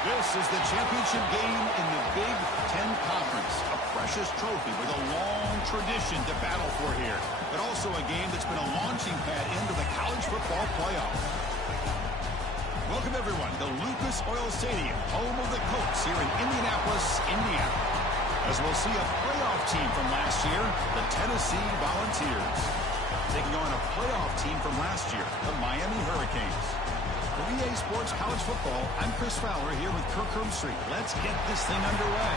This is the championship game in the Big Ten Conference. A precious trophy with a long tradition to battle for here. But also a game that's been a launching pad into the college football playoff. Welcome, everyone, to Lucas Oil Stadium, home of the Colts here in Indianapolis, Indiana. As we'll see a playoff team from last year, the Tennessee Volunteers, taking on a playoff team from last year, the Miami Hurricanes. For EA Sports College Football, I'm Chris Fowler here with Kirk Herbstreit. Let's get this thing underway.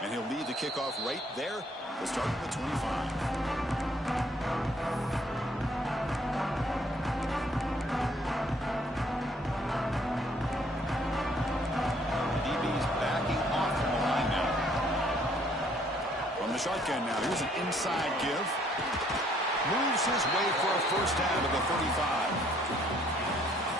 And he'll lead the kickoff right there to start at the 25. DB's backing off from the line now. From the shotgun now, here's an inside give. Moves his way for a first down to the 35.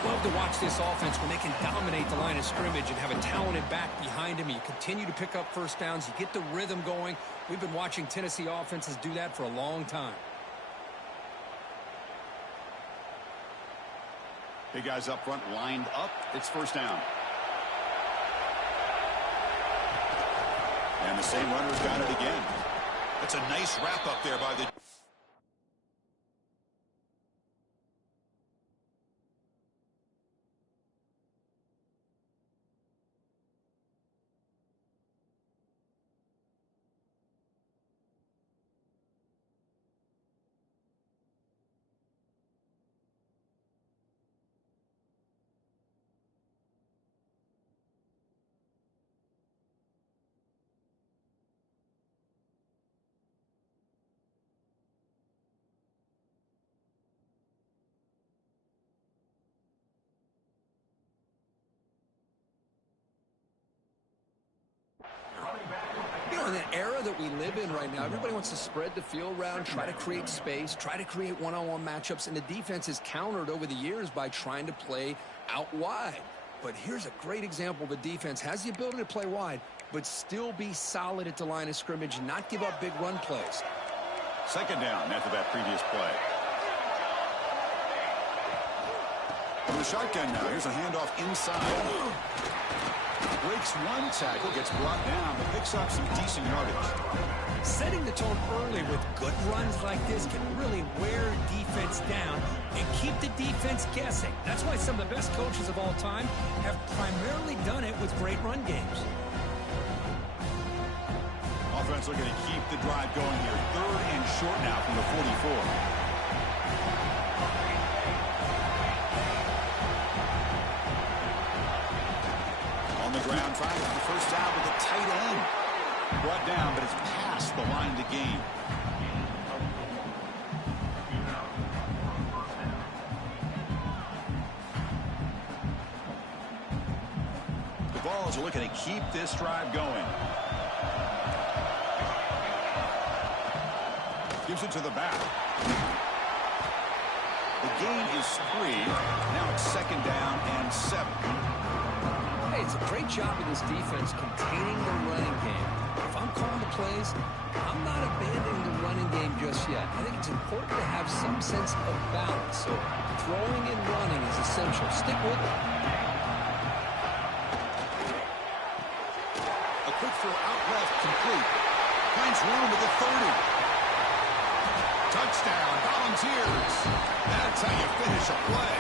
Love to watch this offense when they can dominate the line of scrimmage and have a talented back behind him. You continue to pick up first downs. You get the rhythm going. We've been watching Tennessee offenses do that for a long time. Big guys up front lined up. It's first down. And the same runner's got it again. It's a nice wrap up there by the... In an era that we live in right now, everybody wants to spread the field around, try to create space, try to create one-on-one matchups, and the defense is countered over the years by trying to play out wide. But here's a great example. The defense has the ability to play wide, but still be solid at the line of scrimmage and not give up big run plays. Second down after that previous play. From the shotgun now, here's a handoff inside. Breaks one tackle, gets brought down, but picks up some decent yardage. Setting the tone early with good runs like this can really wear defense down and keep the defense guessing. That's why some of the best coaches of all time have primarily done it with great run games. Offense looking to keep the drive going here. Third and short now from the 44. On the ground, trying to get the first down with a tight end. Brought down, but it's past the line to gain. The Vols are looking to keep this drive going. Gives it to the back. The gain is 3. Now it's second down and 7. Hey, it's a great job of this defense containing the running game. If I'm calling the plays, I'm not abandoning the running game just yet. I think it's important to have some sense of balance. So throwing and running is essential. Stick with it. A quick throw out left, complete. Finds room at the 30. Touchdown, Volunteers. That's how you finish a play.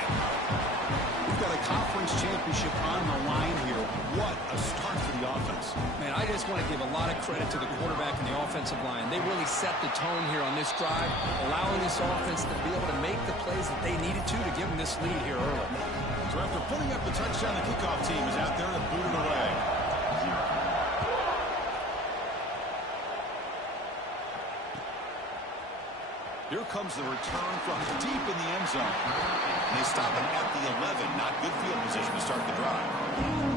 We've got a conference championship on the line here. What a start for the offense. Man, I just want to give a lot of credit to the quarterback and the offensive line. They really set the tone here on this drive, allowing this offense to be able to make the plays that they needed to give them this lead here early. So after putting up the touchdown, the kickoff team is out there to boot it away. comes the return from deep in the end zone. And they stop him at the 11. Not good field position to start the drive.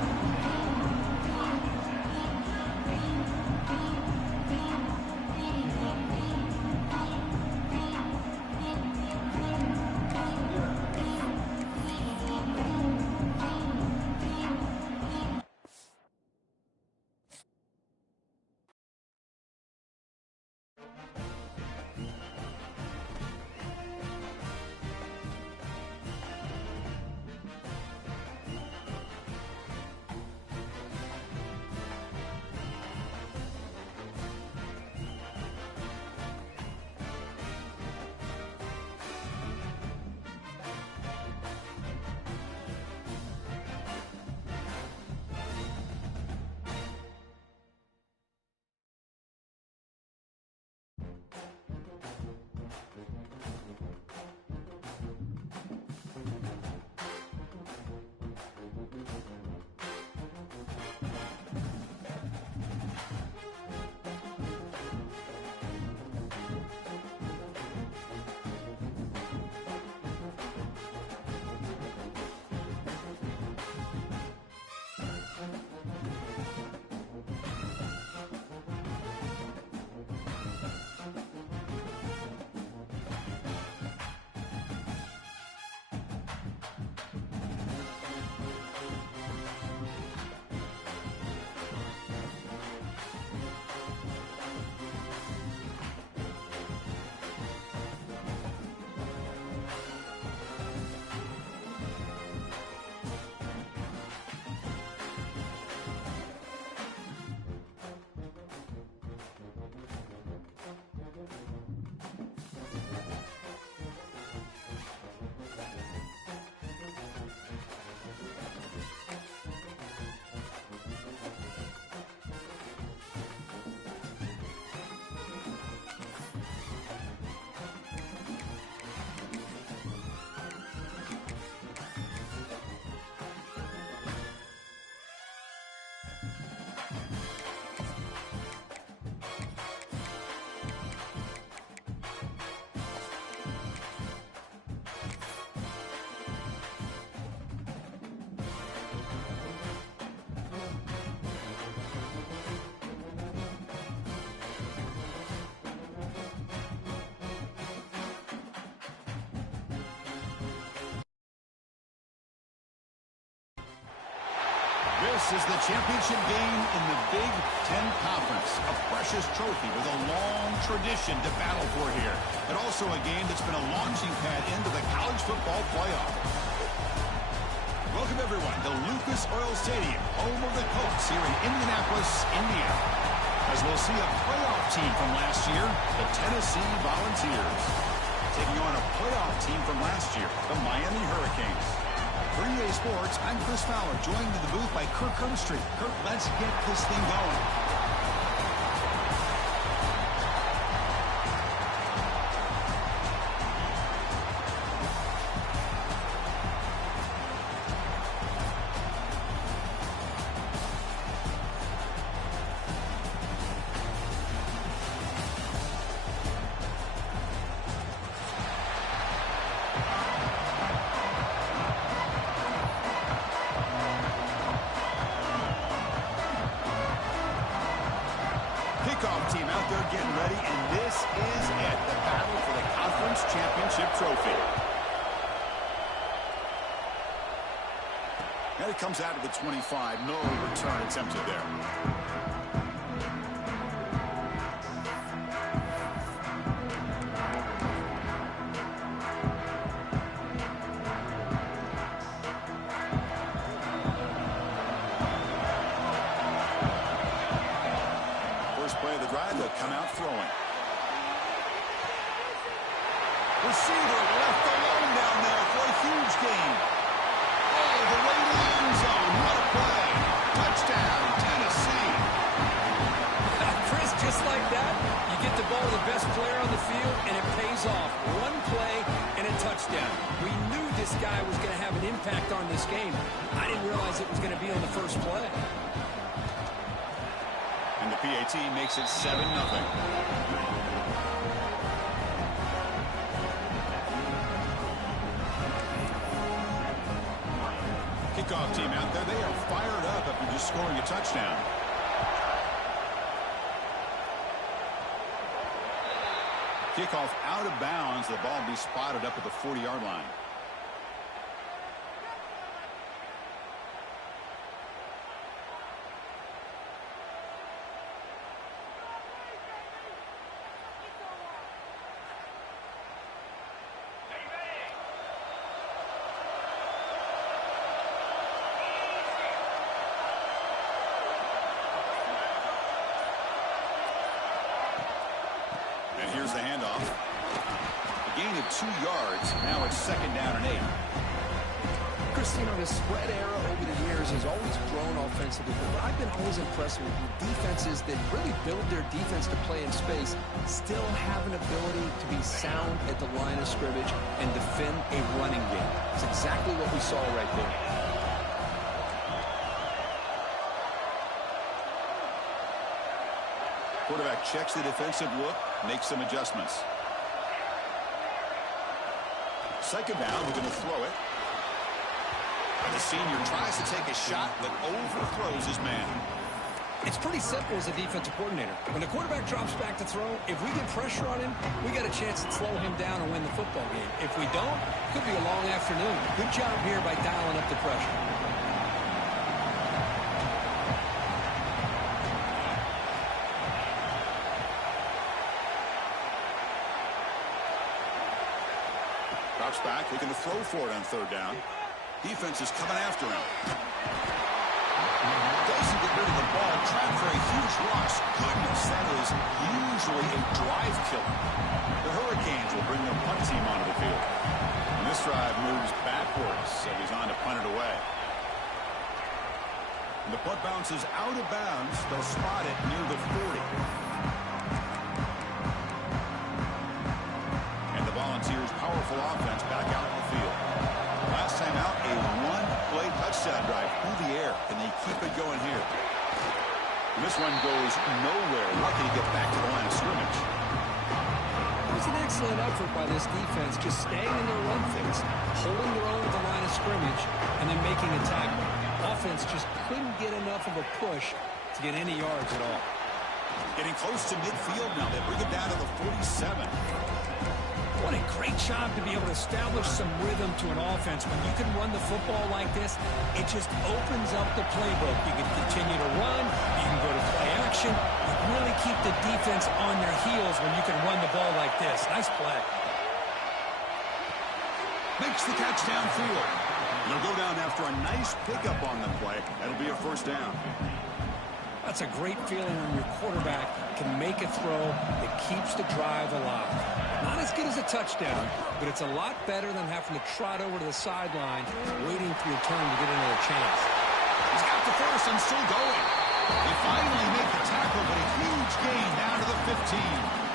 This is the championship game in the Big Ten Conference, a precious trophy with a long tradition to battle for here, but also a game that's been a launching pad into the college football playoff. Welcome, everyone, to Lucas Oil Stadium, home of the Colts here in Indianapolis, Indiana. As we'll see a playoff team from last year, the Tennessee Volunteers, taking on a playoff team from last year, the Miami Hurricanes. For EA Sports, I'm Chris Fowler, joined in the booth by Kirk Herbstreit. Kirk, let's get this thing going. Kickoff team out there getting ready, and this is it, the battle for the conference championship trophy. And it comes out of the 25. No return attempted there. Play of the drive, they'll come out throwing. Receiver left alone down there for a huge gain. All the way to the end zone. What a play. Touchdown, Tennessee. Chris, just like that, you get the ball to the best player on the field, and it pays off. One play and a touchdown. We knew this guy was going to have an impact on this game. I didn't realize it was going to be on the first play. And the PAT makes it 7-0. kickoff team out there, they are fired up after just scoring a touchdown. Kickoff out of bounds. The ball will be spotted up at the 40-yard line. And here's the handoff. A gain of 2 yards. Now it's 2nd down and 8. Chris, you know, the spread era over the years has always grown offensively, but I've been always impressed with defenses that really build their defense to play in space, still have an ability to be sound at the line of scrimmage and defend a running game. It's exactly what we saw right there. Quarterback checks the defensive look, makes some adjustments. 2nd down, we're going to throw it. And the senior tries to take a shot, but overthrows his man. It's pretty simple as a defensive coordinator. When the quarterback drops back to throw, if we get pressure on him, we got a chance to slow him down and win the football game. If we don't, it could be a long afternoon. Good job here by dialing up the pressure. Drops back, looking to throw for it on 3rd down. Defense is coming after him. Doesn't get rid of the ball, trapped for a huge loss. Goodness, that is usually a drive killer. The Hurricanes will bring their punt team onto the field. And this drive moves backwards, so he's on to punt it away. And the punt bounces out of bounds. They'll spot it near the 40. And the Volunteers' powerful offense back out in the field. Last time out, a 1-play touchdown drive through the air. Can they keep it going here? And this one goes nowhere. Lucky to get back to the line of scrimmage. It was an excellent effort by this defense, just staying in their run fits, holding their own at the line of scrimmage, and then making a tackle. Offense just couldn't get enough of a push to get any yards at all. Getting close to midfield now. They bring it down to the 47. What a great job to be able to establish some rhythm to an offense. When you can run the football like this, it just opens up the playbook. You can continue to run. You can go to play action. You really keep the defense on their heels when you can run the ball like this. Nice play. Makes the catch downfield. They'll go down after a nice pickup on the play. That'll be a 1st down. That's a great feeling when your quarterback can make a throw that keeps the drive alive. Not as good as a touchdown, but it's a lot better than having to trot over to the sideline waiting for your turn to get another chance. He's got the first and still going. They finally make the tackle, but a huge gain down to the 15.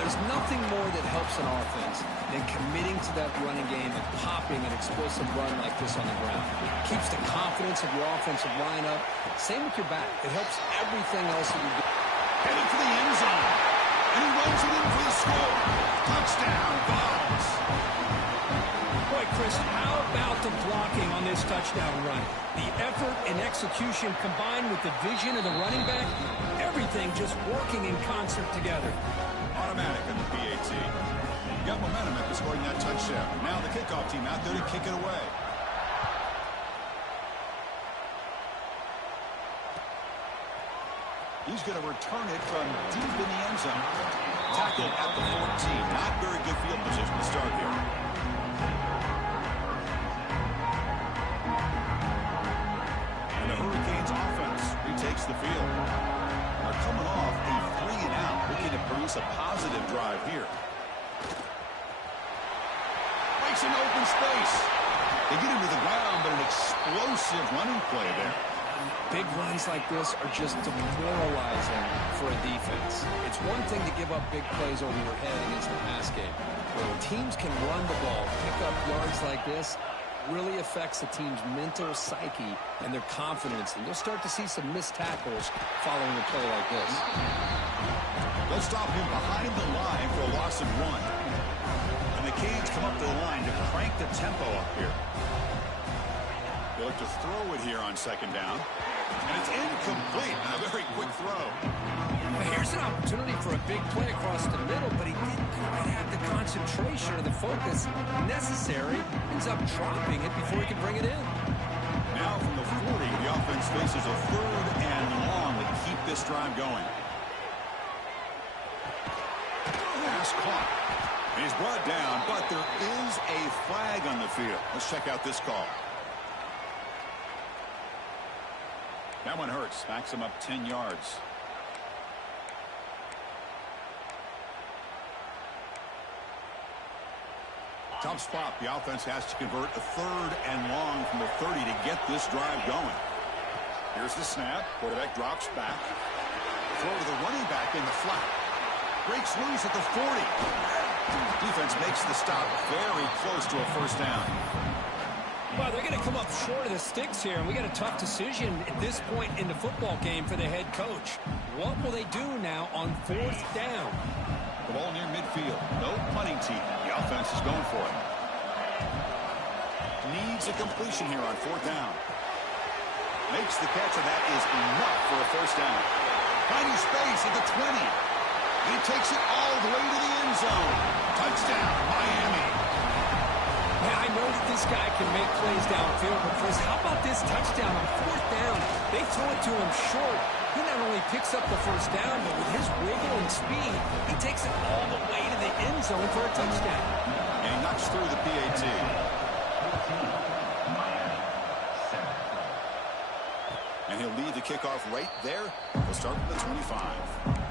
There's nothing more that helps an offense than committing to that running game and popping an explosive run like this on the ground. It keeps the confidence of your offensive line up. Same with your back. It helps everything else that you do. Headed for the end zone. And he runs it in for the score. Touchdown, Vols. Boy, Chris, how about the blocking on this touchdown run? The effort and execution combined with the vision of the running back, everything just working in concert together. Automatic in the PAT. Got momentum after scoring that touchdown. Now the kickoff team out there to kick it away. He's going to return it from deep in the end zone. Tackled at the 14. Not very good field position to start here. And the Hurricanes offense retakes the field. They're coming off a 3-and-out, looking to produce a positive drive here. Makes an open space. They get him to the ground, but an explosive running play there. Big runs like this are just demoralizing for a defense. It's one thing to give up big plays over your head against the pass game. When teams can run the ball, pick up yards like this, really affects the team's mental psyche and their confidence. And you'll start to see some missed tackles following a play like this. They'll stop him behind the line for a loss of 1. And the Canes come up to the line to crank the tempo up here. They look to throw it here on second down. And it's incomplete. A very quick throw. Well, here's an opportunity for a big play across the middle, but he didn't quite have the concentration or the focus necessary. Ends up dropping it before he can bring it in. Now from the 40, the offense faces a 3rd and long to keep this drive going. Pass caught. He's brought down, but there is a flag on the field. Let's check out this call. That one hurts. Backs him up 10 yards. Tough spot. The offense has to convert a 3rd and long from the 30 to get this drive going. Here's the snap. Quarterback drops back. Throw to the running back in the flat. Breaks loose at the 40. Defense makes the stop very close to a first down. Well, they're going to come up short of the sticks here, and we got a tough decision at this point in the football game for the head coach. What will they do now on 4th down? The ball near midfield. No punting team. The offense is going for it. Needs a completion here on 4th down. Makes the catch, and that is enough for a first down. Finding space at the 20. He takes it all the way to the end zone. Touchdown, Miami. Yeah, I know that this guy can make plays downfield, but Chris, how about this touchdown on 4th down? They throw it to him short. He not only picks up the first down, but with his wiggle and speed, he takes it all the way to the end zone for a touchdown. And he knocks through the PAT. And he'll lead the kickoff right there. We'll start with the 25.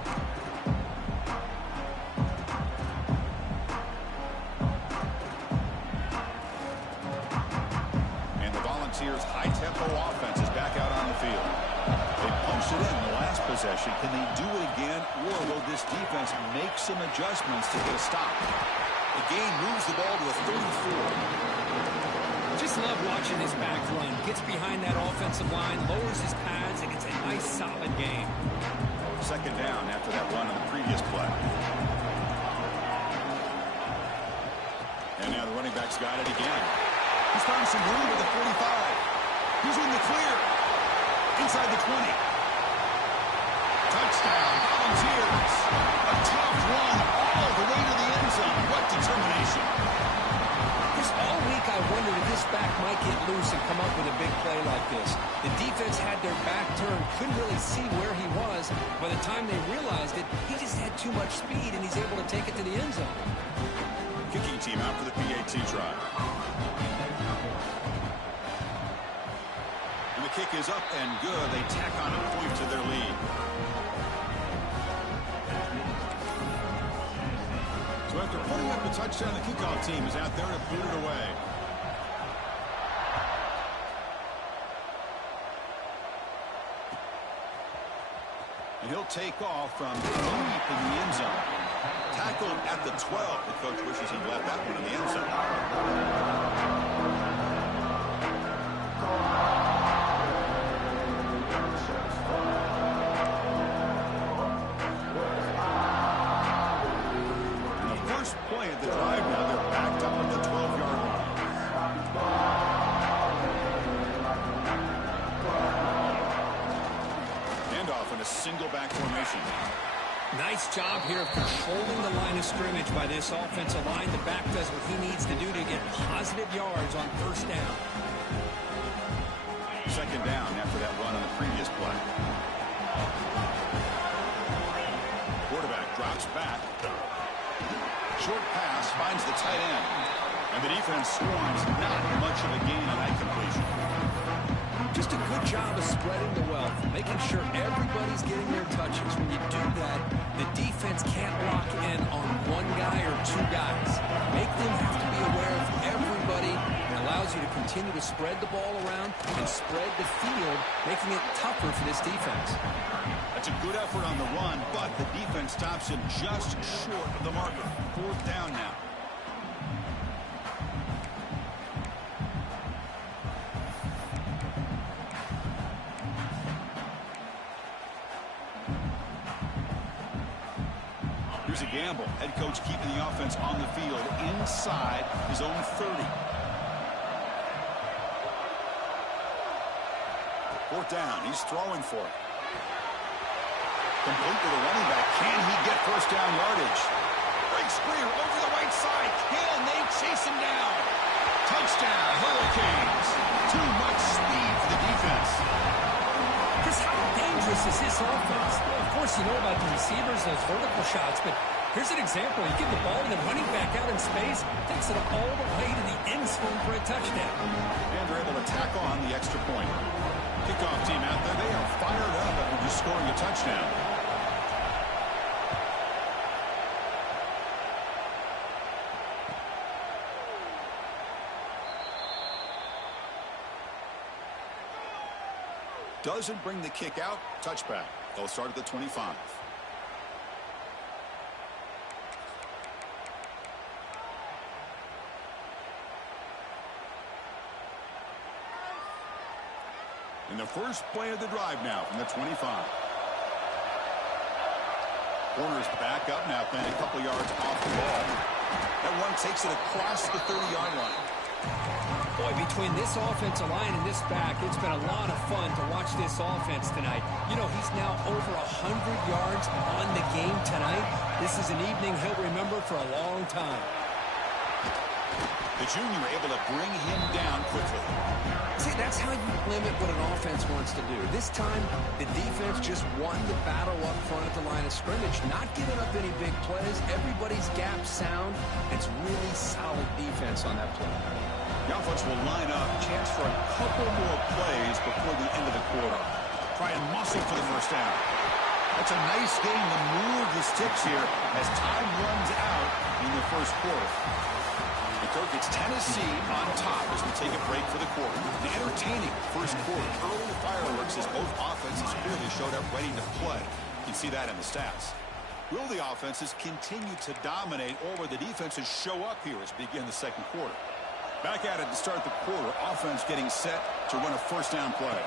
Volunteers' high-tempo offense is back out on the field. They punched it in the last possession. Can they do it again, or will this defense make some adjustments to get a stop? The game moves the ball to a 34. Just love watching this back run. Gets behind that offensive line, lowers his pads, and it's a nice, solid game. Second down after that run on the previous play. And now the running back's got it again. He's found some room at the 45. He's in the clear. Inside the 20. Touchdown, Volunteers. A tough run all the way to the end zone. What determination. This all week I wondered if this back might get loose and come up with a big play like this. The defense had their back turned, couldn't really see where he was. By the time they realized it, he just had too much speed, and he's able to take it to the end zone. Kicking team out for the PAT try. And the kick is up and good. They tack on a point to their lead. So after putting up the touchdown, the kickoff team is out there to boot it away. And he'll take off from deep in the end zone. Tackled at the 12. The coach wishes he left that one in the end zone. And the first play of the drive now, they're backed up at the 12-yard line. Handoff in a single back formation. Nice job here of controlling the line of scrimmage by this offensive line. The back does what he needs to do to get positive yards on first down. Second down after that run on the previous play. Quarterback drops back. Short pass finds the tight end. And the defense swarms. Not much of a gain on that completion. Just a good job of spreading the wealth, making sure everybody's getting their touches. When you do that, the defense can't lock in on one guy or two guys. Make them have to be aware of everybody. It allows you to continue to spread the ball around and spread the field, making it tougher for this defense. That's a good effort on the run, but the defense stops him just short of the marker. Fourth down now. Here's a gamble. Head coach keeping the offense on the field inside his own 30. Fourth down. He's throwing for it. Complete to the running back. Can he get first down yardage? Breaks clear over the right side. Can they chase him down? Touchdown, Hurricanes. Too much speed for the defense. Chris, how dangerous is this offense? Well, of course, you know about the receivers, those vertical shots, but here's an example. You give the ball to the running back out in space, takes it all the way to the end zone for a touchdown. And they're able to tack on the extra point. Kickoff team out there, they are fired up after just scoring a touchdown. Doesn't bring the kick out. Touchback. They'll start at the 25. In the first play of the drive now from the 25. Corner's back up now, playing a couple yards off the ball. That one takes it across the 30-yard line. Boy, between this offensive line and this back, it's been a lot of fun to watch this offense tonight. You know, he's now over 100 yards on the game tonight. This is an evening he'll remember for a long time. The junior able to bring him down quickly. See, that's how you limit what an offense wants to do. This time, the defense just won the battle up front at the line of scrimmage, not giving up any big plays. Everybody's gap sound. It's really solid defense on that play. The offense will line up. Chance for a couple more plays before the end of the quarter. Try and muscle for the first down. That's a nice game to move the sticks here as time runs out in the first quarter. The Kirk gets Tennessee on top as we take a break for the quarter. The entertaining first quarter. Early fireworks as both offenses clearly showed up ready to play. You can see that in the stats. Will the offenses continue to dominate, or will the defenses show up here as we begin the second quarter? Back at it to start the quarter. Offense getting set to run a first down play.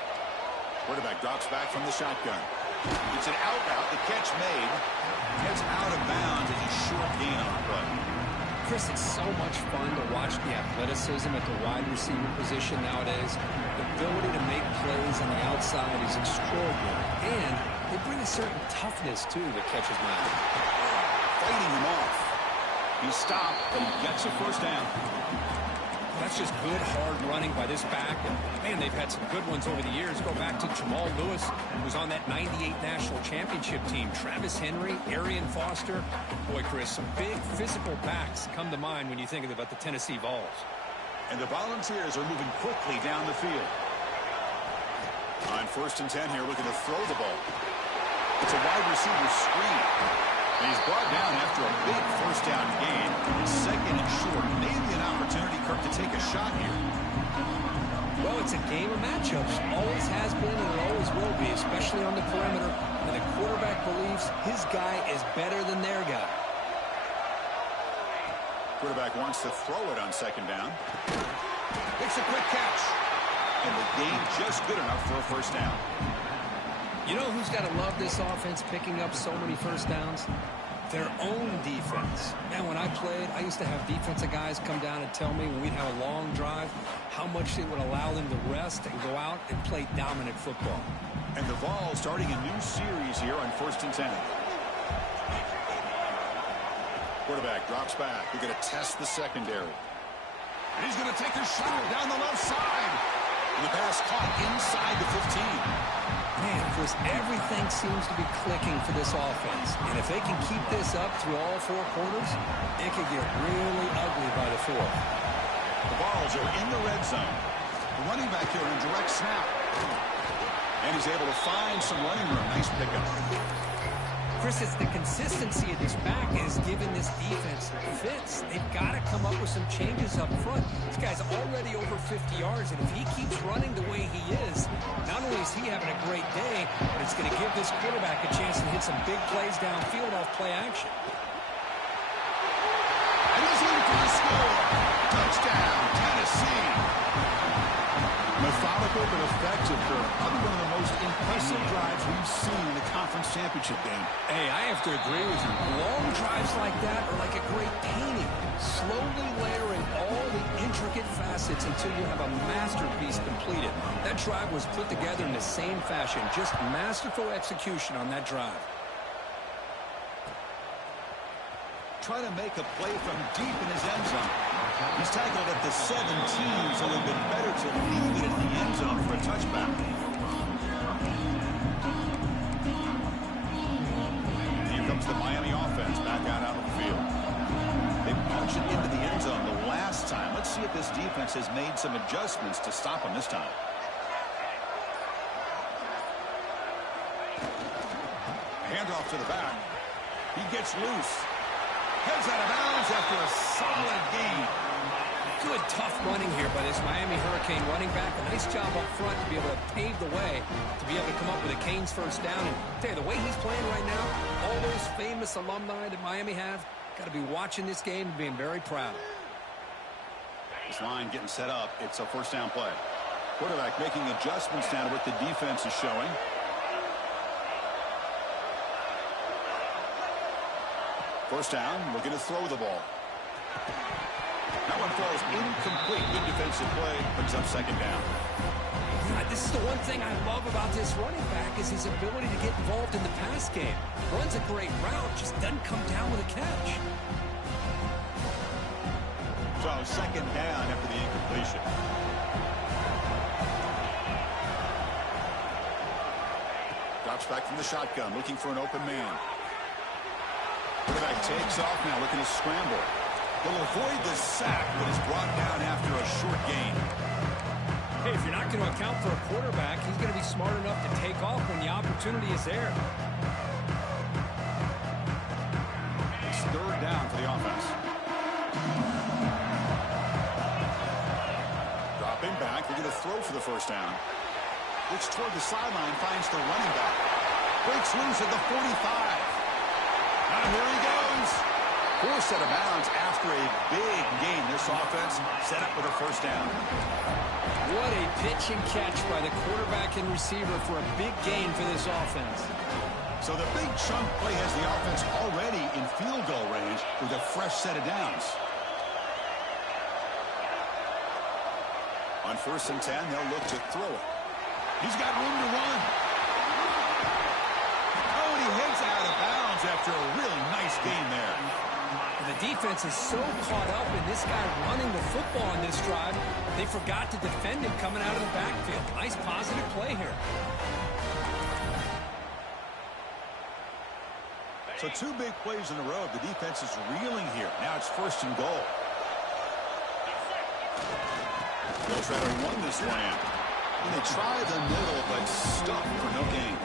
Quarterback drops back from the shotgun. It's an out route. The catch made. Gets out of bounds. It's a short gain on the play. Chris, it's so much fun to watch the athleticism at the wide receiver position nowadays. The ability to make plays on the outside is extraordinary. And they bring a certain toughness, too, that catches my eye. Fighting him off. He stopped, but he gets a first down. That's just good, hard running by this back. And, man, they've had some good ones over the years. Go back to Jamal Lewis, who was on that 98 National Championship team. Travis Henry, Arian Foster. Boy, Chris, some big physical backs come to mind when you think about the Tennessee Vols. And the Volunteers are moving quickly down the field. On 1st and 10 here, looking to throw the ball. It's a wide receiver screen. And he's brought down after a big first down gain. Second and short. Maybe an opportunity, Kirk, to take a shot here. Well, it's a game of matchups. Always has been and it always will be, especially on the perimeter. And the quarterback believes his guy is better than their guy. Quarterback wants to throw it on second down. Makes a quick catch. And the game just good enough for a first down. You know who's got to love this offense picking up so many first downs? Their own defense. Man, when I played, I used to have defensive guys come down and tell me when we'd have a long drive how much it would allow them to rest and go out and play dominant football. And the Vols starting a new series here on 1st and 10. Quarterback drops back. We're going to test the secondary. And he's going to take a shot down the left side. And the pass caught inside the 15. Man, Chris, everything seems to be clicking for this offense. And if they can keep this up through all four quarters, it could get really ugly by the fourth. The Vols are in the red zone. The running back here in a direct snap. And he's able to find some running room. Nice pickup. Chris, it's the consistency of this back is giving this defense fits. They've got to come up with some changes up front. This guy's already over 50 yards, and if he keeps running the way he is, not only is he having a great day, but it's going to give this quarterback a chance to hit some big plays downfield off play action. And he's in for the score. Touchdown, Tennessee. Methodical but effective, Kirk. Probably one of the most impressive drives we've seen in the conference championship game. Hey, I have to agree with you. Long drives like that are like a great painting, slowly layering all the intricate facets until you have a masterpiece completed. That drive was put together in the same fashion, just masterful execution on that drive. Trying to make a play from deep in his end zone. He's tackled at the 17, so it would have been better to leave it in the end zone for a touchback. Here comes the Miami offense back out on the field. They punch it into the end zone the last time. Let's see if this defense has made some adjustments to stop him this time. Handoff to the back. He gets loose. Heads out of bounds after a solid gain. Good, tough running here by this Miami Hurricane running back. A nice job up front to be able to pave the way, to be able to come up with a Canes first down. And tell you, the way he's playing right now, all those famous alumni that Miami have, got to be watching this game and being very proud. This line getting set up. It's a first down play. Quarterback making adjustments now to what the defense is showing. First down, looking to throw the ball. That one falls incomplete. Good defensive play. Brings up second down. God, this is the one thing I love about this running back is his ability to get involved in the pass game. Runs a great route, just doesn't come down with a catch. So second down after the incompletion. Drops back from the shotgun, looking for an open man. Quarterback takes off now, looking to scramble. He'll avoid the sack, but is brought down after a short gain. Hey, if you're not going to account for a quarterback, he's going to be smart enough to take off when the opportunity is there. It's third down for the offense. Dropping back, they're going to throw for the first down. Looks toward the sideline, finds the running back. Breaks loose at the 45. Now here he goes. Forced out of bounds after a big gain. This offense set up with a first down. What a pitch and catch by the quarterback and receiver for a big gain for this offense. So the big chunk play has the offense already in field goal range with a fresh set of downs. On 1st and 10, they'll look to throw it. He's got room to run. Oh, and he heads out of bounds after a really nice gain there. The defense is so caught up in this guy running the football on this drive, they forgot to defend him coming out of the backfield. Nice positive play here. So 2 big plays in a row. The defense is reeling here. Now it's 1st and goal. They'll try to run this one in. And they try the middle, but stuck for no gain.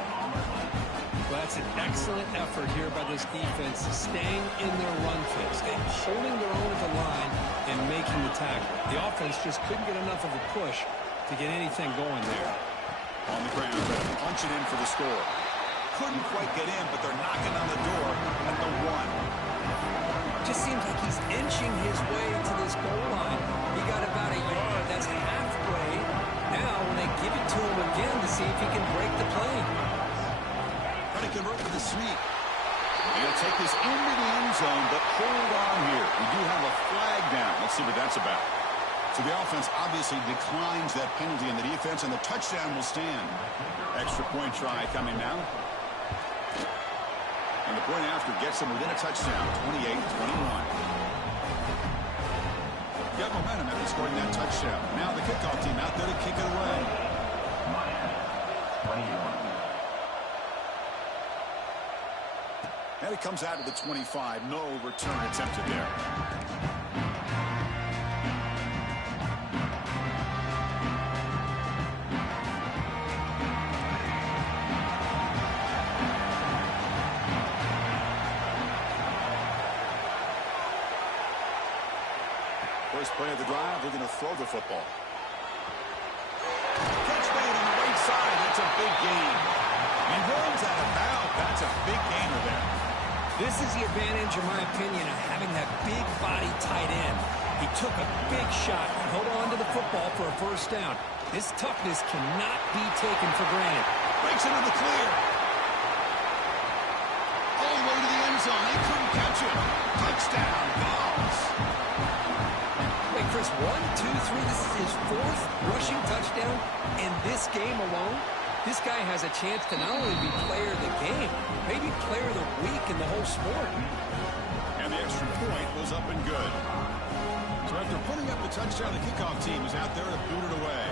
Well, that's an excellent effort here by this defense, staying in their run fix, holding their own at the line and making the tackle. The offense just couldn't get enough of a push to get anything going there. On the ground, trying to punch it in for the score. Couldn't quite get in, but they're knocking on the door at the 1. Just seems like he's inching his way to this goal line. He got about a yard. That's halfway. Now when they give it to him again to see if he can break the play. Trying to convert with a sneak. He'll take this into the end zone, but hold on here. We do have a flag down. Let's see what that's about. So the offense obviously declines that penalty in the defense, and the touchdown will stand. Extra point try coming now. And the point after gets them within a touchdown, 28-21. Got momentum after scoring that touchdown. Now the kickoff team out there to kick it away. And it comes out of the 25. No return attempted there. First play of the drive, they're going to throw the football. Catch made on the right side. That's a big gain. He runs out of bounds. That's a big gainer there. This is the advantage, in my opinion, of having that big body tight end. He took a big shot and held on to the football for a first down. This toughness cannot be taken for granted. Breaks into the clear. All the way to the end zone. They couldn't catch it. Touchdown, Vols. Wait, Chris, 1, 2, 3. This is his 4th rushing touchdown in this game alone. This guy has a chance to not only be player of the game, maybe player of the week in the whole sport. And the extra point was up and good. So after putting up the touchdown, the kickoff team is out there to boot it away.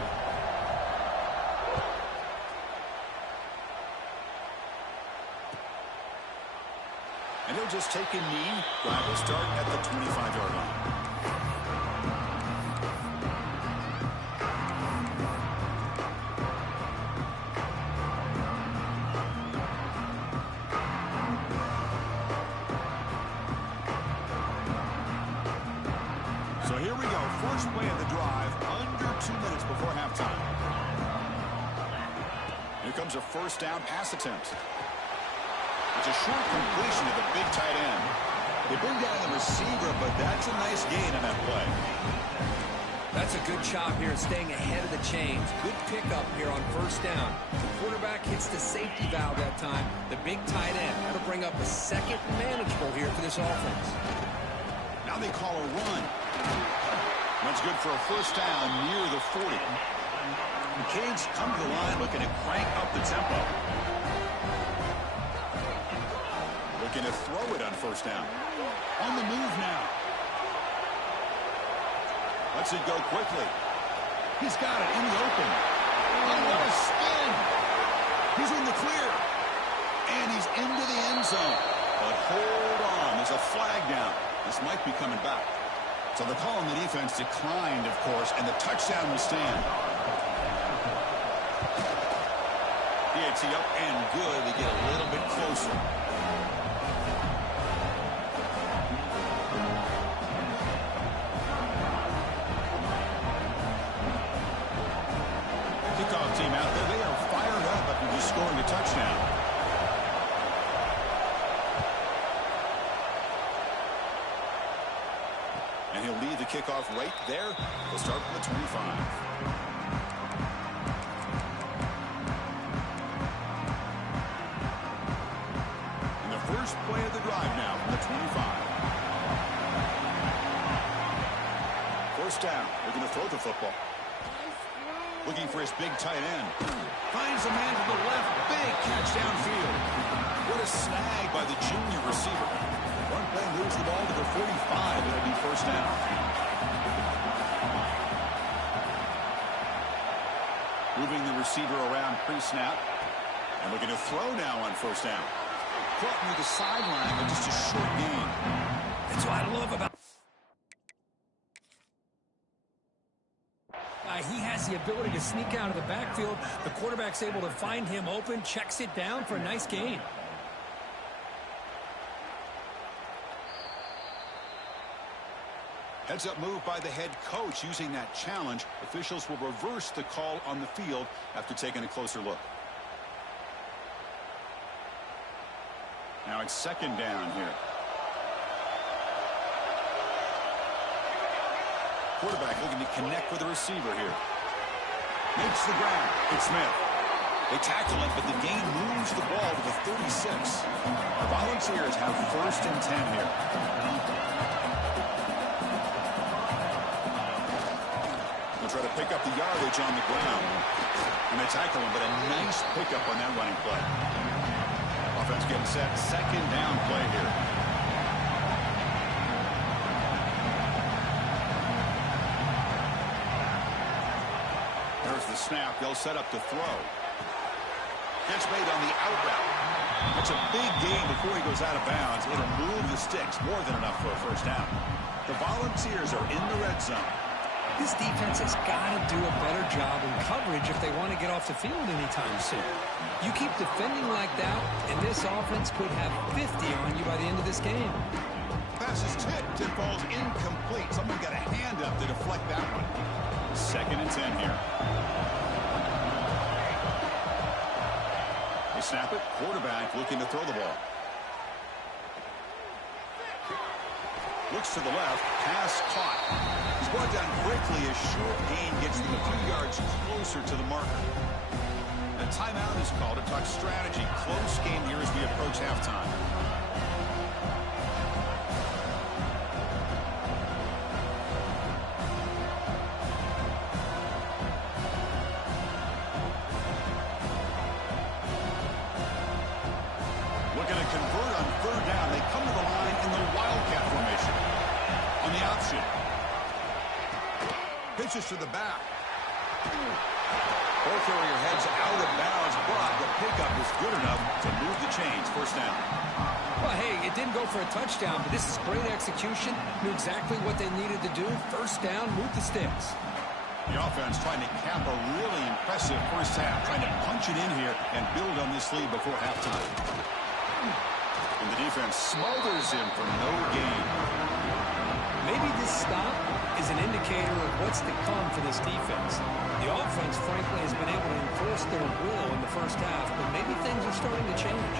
And he'll just take a knee. Drive will start at the 25-yard line. So here we go. First play of the drive, under 2 minutes before halftime. Here comes a first down pass attempt. It's a short completion to the big tight end. They bring down the receiver, but that's a nice gain on that play. That's a good job here, staying ahead of the chains. Good pickup here on first down. The quarterback hits the safety valve that time. The big tight end. That'll bring up a second manageable here for this offense. Now they call a run. That's good for a first down near the 40. The Canes come to the line looking to crank up the tempo. Looking to throw it on first down. On the move now. Lets it go quickly. He's got it in the open. Oh, what a spin. He's in the clear. And he's into the end zone. But hold on. There's a flag down. This might be coming back. So the call on the defense declined, of course, and the touchdown will stand. PAT up and good. They get a little bit closer. Kickoff team out there. They are fired up after just scoring a touchdown. And he'll lead the kickoff right there. He'll start from the 25. And the first play of the drive now from the 25. First down. They're going to throw the football. Looking for his big tight end. Finds a man to the left. Big catch downfield. What a snag by the junior receiver. One play moves the ball to the 45. It'll be first down. Moving the receiver around pre-snap. And looking to throw now on first down. Caught near the sideline, but just a short gain. That's what I love about he has the ability to sneak out of the backfield. The quarterback's able to find him open, checks it down for a nice gain. Heads up move by the head coach. Using that challenge, officials will reverse the call on the field after taking a closer look. Now it's second down here. Quarterback looking to connect with the receiver here. Makes the grab. It's Smith. They tackle it, but the gain moves the ball to the 36. The Volunteers have first and 10 here. They'll try to pick up the yardage on the ground. And they tackle him, but a nice pickup on that running play. Offense getting set. Second down play here. The snap, they'll set up to throw. Gets made on the out route. That's a big gain before he goes out of bounds. It'll move the sticks, more than enough for a first down. The Volunteers are in the red zone. This defense has got to do a better job in coverage if they want to get off the field anytime soon. You keep defending like that, and this offense could have 50 on you by the end of this game. Pass is tipped and falls incomplete. Someone got a hand up to deflect that one. Second and 10 here. They snap it. Quarterback looking to throw the ball. Looks to the left. Pass caught. He's brought down quickly. A short gain gets them a few yards closer to the marker. The timeout is called to talk strategy. Close game here as we approach halftime. Looking to convert on third down. They come to the line in the Wildcat formation. On the option. Pitches to the back. Both area heads out of bounds, but the pickup is good enough to move the chains. First down. Well, hey, it didn't go for a touchdown, but this is great execution. Knew exactly what they needed to do. First down, move the sticks. The offense trying to cap a really impressive first half, trying to punch it in here and build on this lead before halftime. And the defense smothers him for no gain. Maybe this stop is an indicator of what's to come for this defense. The offense, frankly, has been able to enforce their will in the first half, but maybe things are starting to change.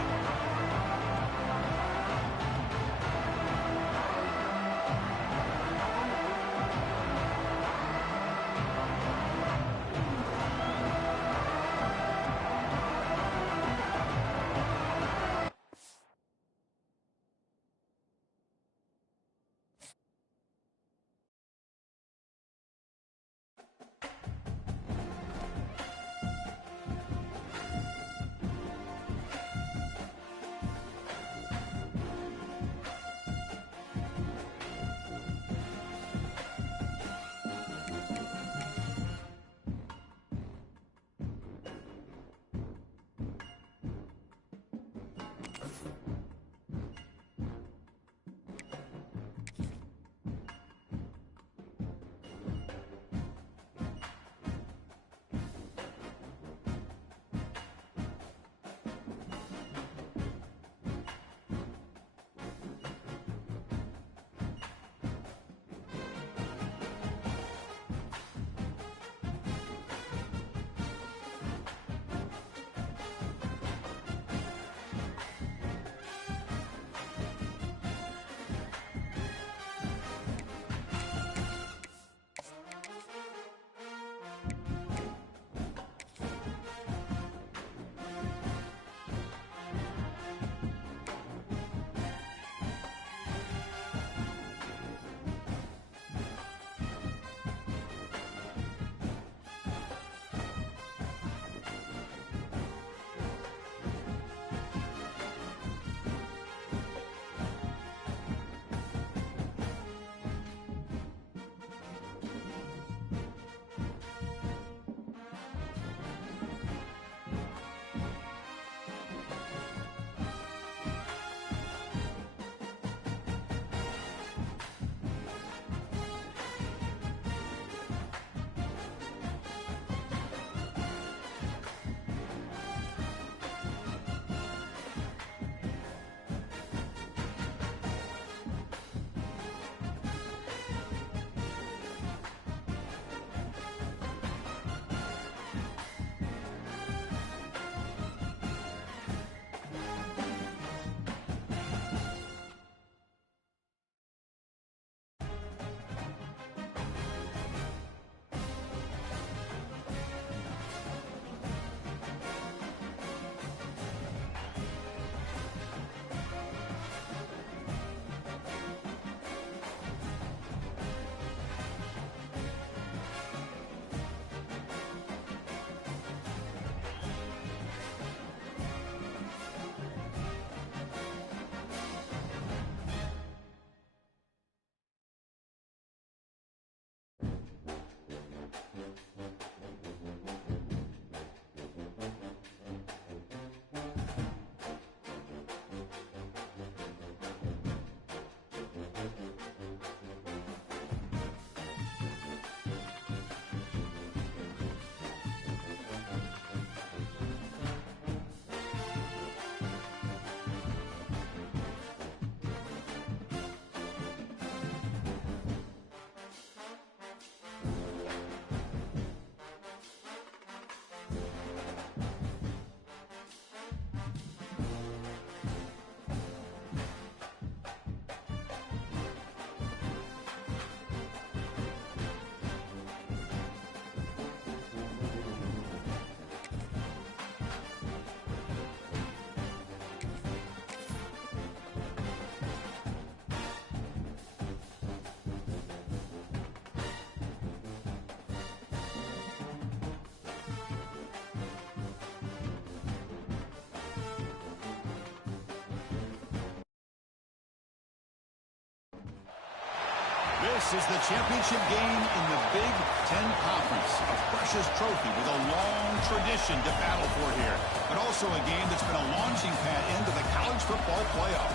This is the championship game in the Big Ten Conference. A precious trophy with a long tradition to battle for here. But also a game that's been a launching pad into the college football playoff.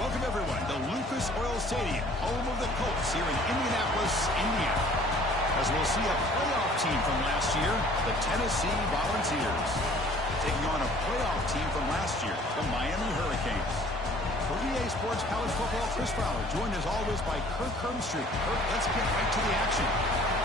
Welcome, everyone, to Lucas Oil Stadium, home of the Colts here in Indianapolis, Indiana. As we'll see a playoff team from last year, the Tennessee Volunteers, taking on a playoff team from last year, the Miami Hurricanes. For EA Sports College Football, Chris Fowler, joined as always by Kirk Herbstreit. Kirk, let's get right to the action.